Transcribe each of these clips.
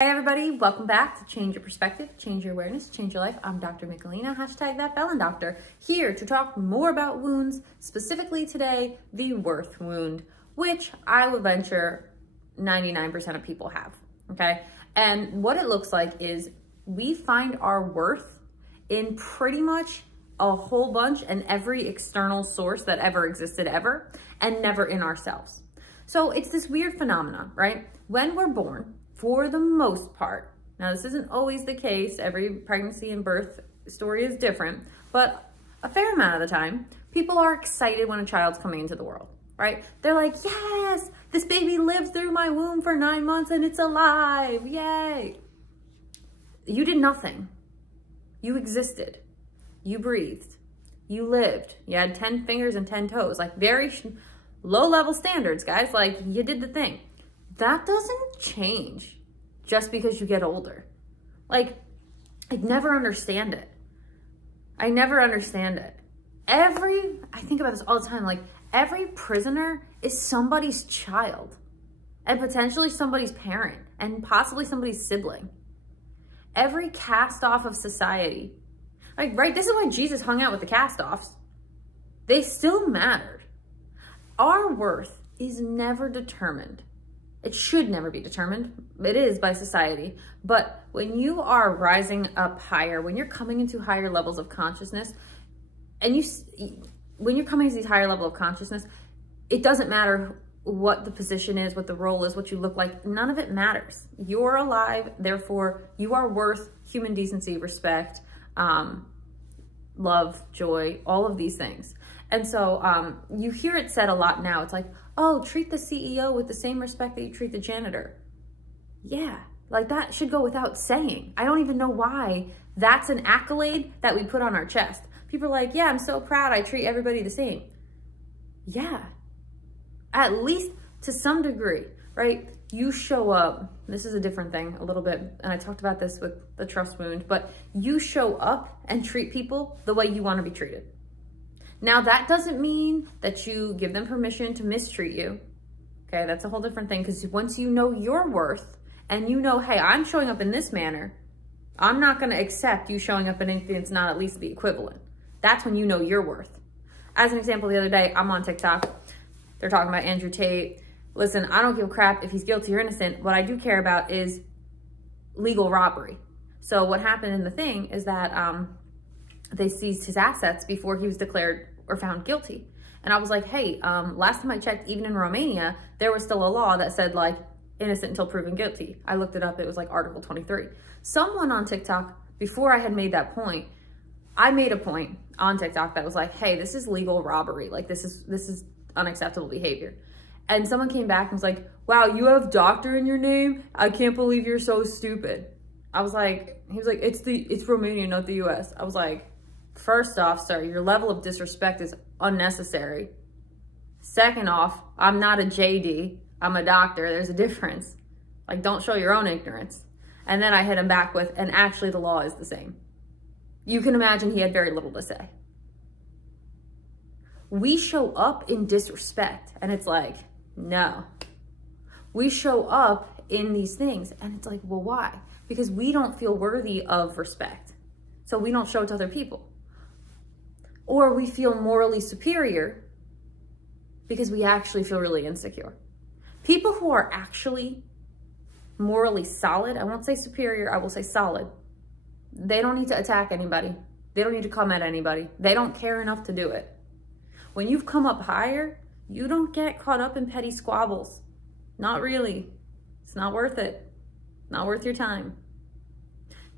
Hey everybody, welcome back to Change Your Perspective, Change Your Awareness, Change Your Life. I'm Dr. Michelina, hashtag that felon doctor, here to talk more about wounds, specifically today, the worth wound, which I would venture 99% of people have, okay? And what it looks like is we find our worth in pretty much a whole bunch and every external source that ever existed ever, and never in ourselves. So it's this weird phenomenon, right? When we're born, for the most part, now this isn't always the case, every pregnancy and birth story is different, but a fair amount of the time, people are excited when a child's coming into the world, right? They're like, yes, this baby lived through my womb for 9 months and it's alive, yay. You did nothing. You existed. You breathed. You lived. You had 10 fingers and 10 toes, like very low level standards, guys, like you did the thing. That doesn't change just because you get older. Like, I never understand it. I never understand it. I think about this all the time, like every prisoner is somebody's child and potentially somebody's parent and possibly somebody's sibling. Every cast off of society, like, right? This is why Jesus hung out with the cast offs. They still mattered. Our worth is never determined. It should never be determined. It is by society. But when you are rising up higher, when you're coming into higher levels of consciousness, and when you're coming to these higher level of consciousness, it doesn't matter what the position is, what the role is, what you look like. None of it matters. You're alive, therefore you are worth human decency, respect, love, joy, all of these things. And so you hear it said a lot now. It's like, oh, treat the CEO with the same respect that you treat the janitor. Yeah, like that should go without saying. I don't even know why that's an accolade that we put on our chest. People are like, yeah, I'm so proud I treat everybody the same. Yeah, at least to some degree, right? You show up, this is a different thing a little bit, and I talked about this with the trust wound, but you show up and treat people the way you want to be treated. Now, that doesn't mean that you give them permission to mistreat you. Okay, that's a whole different thing, because once you know your worth and you know, hey, I'm showing up in this manner, I'm not going to accept you showing up in anything that's not at least the equivalent. That's when you know your worth. As an example, the other day, I'm on TikTok. They're talking about Andrew Tate. Listen, I don't give a crap if he's guilty or innocent. What I do care about is legal robbery. So what happened in the thing is that they seized his assets before he was declared or found guilty. And I was like, hey, last time I checked, even in Romania, there was still a law that said like innocent until proven guilty. I looked it up, it was like Article 23. Someone on TikTok, before I had made that point, I made a point on TikTok that was like, hey, this is legal robbery. Like this is unacceptable behavior. And someone came back and was like, wow, you have doctor in your name? I can't believe you're so stupid. I was like, he was like, it's Romania, not the US. I was like, first off, sir, your level of disrespect is unnecessary. Second off, I'm not a JD, I'm a doctor, there's a difference. Like, don't show your own ignorance. And then I hit him back with, and actually the law is the same. You can imagine he had very little to say. We show up in disrespect, and it's like, no. We show up in these things, and it's like, well, why? Because we don't feel worthy of respect. So we don't show it to other people. Or we feel morally superior because we actually feel really insecure. People who are actually morally solid, I won't say superior, I will say solid. They don't need to attack anybody. They don't need to come at anybody. They don't care enough to do it. When you've come up higher, you don't get caught up in petty squabbles. Not really. It's not worth it. Not worth your time.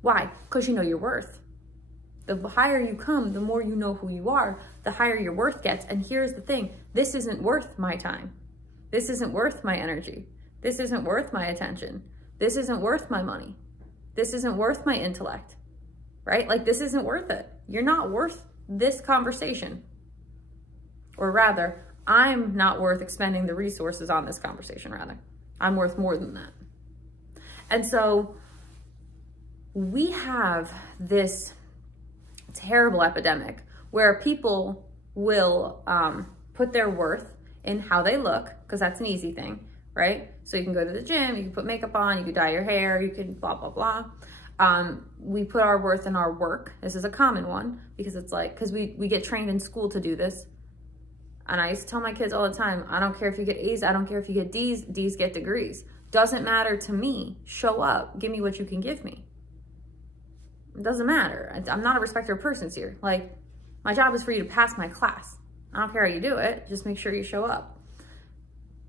Why? Because you know your worth. The higher you come, the more you know who you are, the higher your worth gets. And here's the thing, this isn't worth my time. This isn't worth my energy. This isn't worth my attention. This isn't worth my money. This isn't worth my intellect, right? Like this isn't worth it. You're not worth this conversation. Or rather, I'm not worth expending the resources on this conversation, rather. I'm worth more than that. And so we have this terrible epidemic where people will put their worth in how they look, because that's an easy thing, right? So you can go to the gym, you can put makeup on, you can dye your hair, you can blah, blah, blah. We put our worth in our work. This is a common one because it's like, because we get trained in school to do this. And I used to tell my kids all the time, I don't care if you get A's, I don't care if you get D's, D's get degrees. Doesn't matter to me. Show up, give me what you can give me. It doesn't matter. I'm not a respecter of persons here. Like, my job is for you to pass my class. I don't care how you do it, just make sure you show up.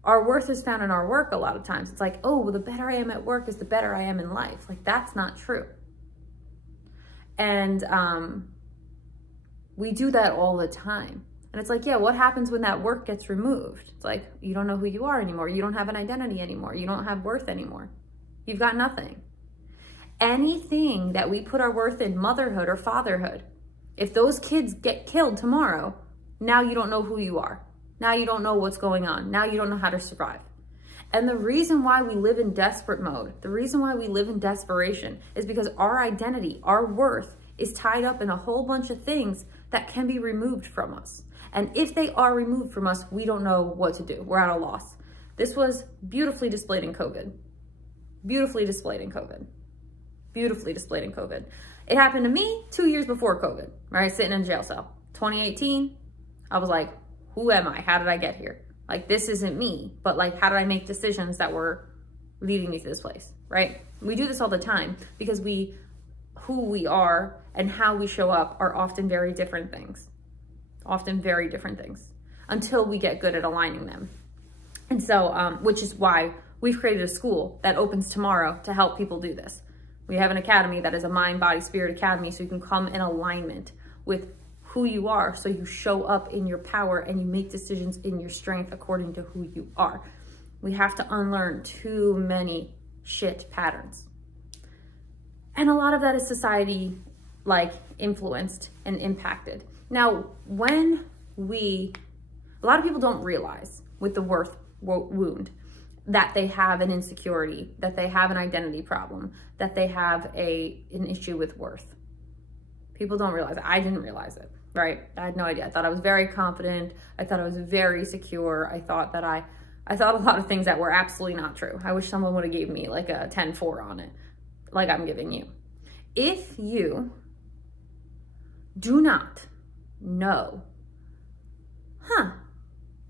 Our worth is found in our work a lot of times. It's like, oh, well, the better I am at work is the better I am in life. Like, that's not true. And we do that all the time. And it's like, yeah, what happens when that work gets removed? It's like, you don't know who you are anymore. You don't have an identity anymore. You don't have worth anymore. You've got nothing. Anything that we put our worth in, motherhood or fatherhood, if those kids get killed tomorrow, now you don't know who you are. Now you don't know what's going on. Now you don't know how to survive. And the reason why we live in desperate mode, the reason why we live in desperation is because our identity, our worth is tied up in a whole bunch of things that can be removed from us. And if they are removed from us, we don't know what to do. We're at a loss. This was beautifully displayed in COVID. Beautifully displayed in COVID. Beautifully displayed in COVID. It happened to me 2 years before COVID, right? Sitting in a jail cell. 2018, I was like, who am I? How did I get here? Like, this isn't me, but like, how did I make decisions that were leading me to this place, right? We do this all the time because who we are and how we show up are often very different things. Often very different things until we get good at aligning them. And so, which is why we've created a school that opens tomorrow to help people do this. We have an academy that is a mind, body, spirit academy, so you can come in alignment with who you are, so you show up in your power and you make decisions in your strength according to who you are. We have to unlearn too many shit patterns. And a lot of that is society like influenced and impacted. Now, a lot of people don't realize with the worth wound that they have an insecurity, that they have an identity problem, that they have an issue with worth. People don't realize it. I didn't realize it, right? I had no idea. I thought I was very confident. I thought I was very secure. I thought that I thought a lot of things that were absolutely not true. I wish someone would have gave me like a 10-4 on it, like I'm giving you. If you do not know,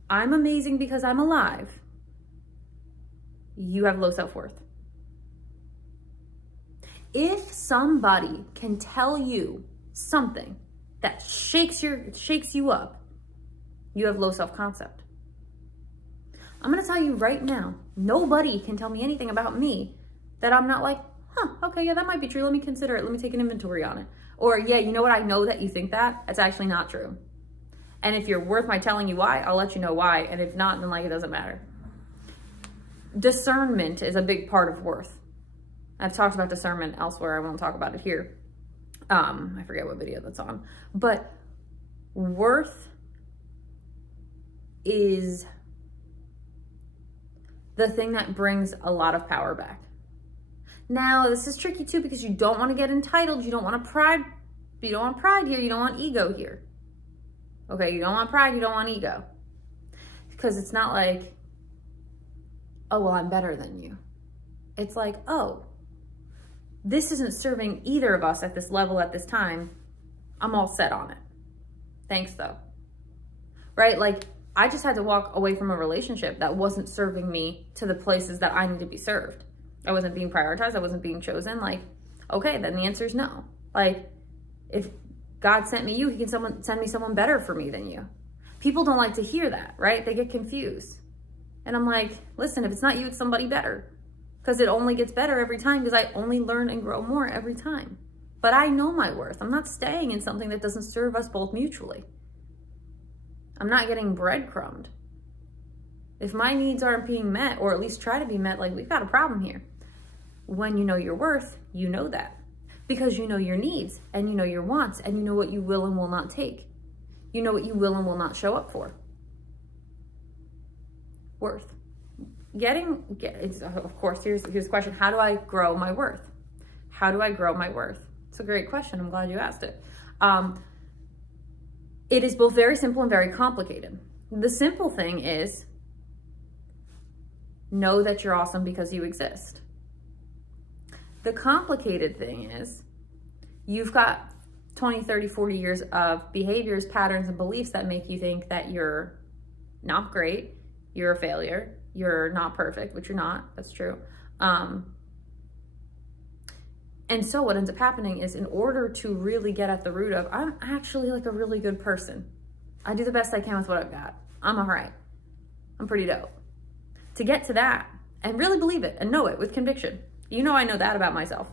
I'm amazing because I'm alive, you have low self-worth. If somebody can tell you something that shakes you up, you have low self-concept. I'm gonna tell you right now, nobody can tell me anything about me that I'm not like, okay, yeah, that might be true. Let me consider it. Let me take an inventory on it. Or, yeah, you know what? I know that you think that. It's actually not true. And if you're worth my telling you why, I'll let you know why. And if not, then like it doesn't matter. Discernment is a big part of worth. I've talked about discernment elsewhere. I won't talk about it here. I forget what video that's on. But worth is the thing that brings a lot of power back. Now, this is tricky too because you don't want to get entitled. You don't want pride. You don't want pride here. You don't want ego here. Okay, you don't want pride. You don't want ego. Because it's not like, oh, well, I'm better than you. It's like, oh, this isn't serving either of us at this level at this time. I'm all set on it. Thanks, though. Right? Like, I just had to walk away from a relationship that wasn't serving me to the places that I need to be served. I wasn't being prioritized. I wasn't being chosen. Like, okay, then the answer is no. Like, if God sent me you, he can send me someone better for me than you. People don't like to hear that, right? They get confused. And I'm like, listen, if it's not you, it's somebody better. Because it only gets better every time because I only learn and grow more every time. But I know my worth. I'm not staying in something that doesn't serve us both mutually. I'm not getting breadcrumbed. If my needs aren't being met, or at least try to be met, like, we've got a problem here. When you know your worth, you know that. Because you know your needs, and you know your wants, and you know what you will and will not take. You know what you will and will not show up for. Worth. Of course, here's the question. How do I grow my worth? How do I grow my worth? It's a great question. I'm glad you asked it. It is both very simple and very complicated. The simple thing is Know that you're awesome because you exist. The complicated thing is you've got 20, 30, 40 years of behaviors, patterns, and beliefs that make you think that you're not great, you're a failure, you're not perfect, which you're not, that's true. And so what ends up happening is, in order to really get at the root of, I'm actually like a really good person. I do the best I can with what I've got. I'm all right. I'm pretty dope. To get to that and really believe it and know it with conviction. You know, I know that about myself.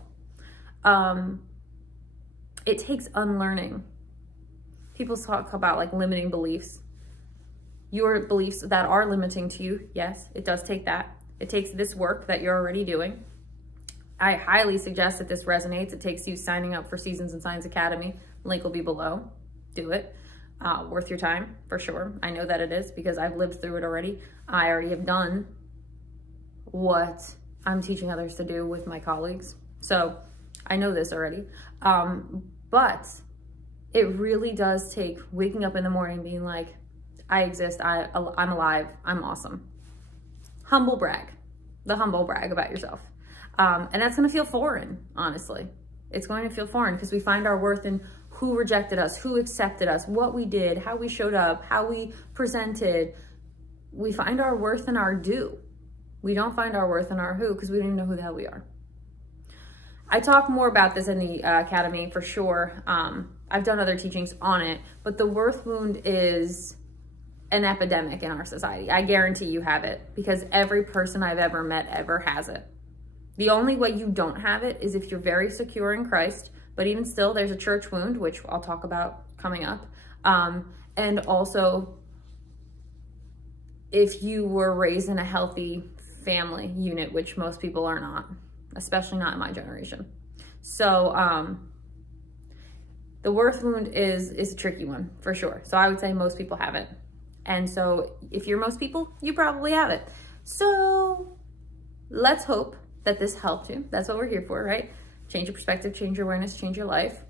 It takes unlearning. People talk about like limiting beliefs. Your beliefs that are limiting to you, yes, it does take that. It takes this work that you're already doing. I highly suggest that this resonates. It takes you signing up for Seasons and Signs Academy. Link will be below. Do it. Worth your time, for sure. I know that it is because I've lived through it already. I already have done what I'm teaching others to do with my colleagues. So I know this already. But it really does take waking up in the morning being like, I exist, I'm alive, I'm awesome. Humble brag. The humble brag about yourself. And that's going to feel foreign, honestly. It's going to feel foreign because we find our worth in who rejected us, who accepted us, what we did, how we showed up, how we presented. We find our worth in our do. We don't find our worth in our who because we don't even know who the hell we are. I talk more about this in the academy for sure. I've done other teachings on it, but the worth wound is an epidemic in our society. I guarantee you have it because every person I've ever met ever has it. The only way you don't have it is if you're very secure in Christ, but even still, there's a church wound, which I'll talk about coming up. And also, if you were raised in a healthy family unit, which most people are not, especially not in my generation. So the worth wound is a tricky one for sure. So I would say most people have it. And so if you're most people, you probably have it. So let's hope that this helped you. That's what we're here for, right? Change your perspective, change your awareness, change your life,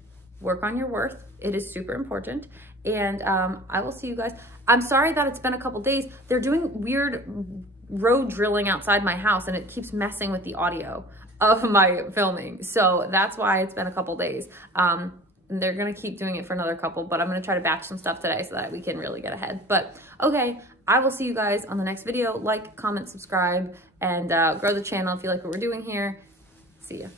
work on your worth. It is super important. And I will see you guys. I'm sorry that it's been a couple days. They're doing weird road drilling outside my house and it keeps messing with the audio of my filming. So that's why it's been a couple days. And they're gonna keep doing it for another couple, but I'm gonna try to batch some stuff today so that we can really get ahead. But okay, I will see you guys on the next video. Like, comment, subscribe, and grow the channel if you like what we're doing here. See ya.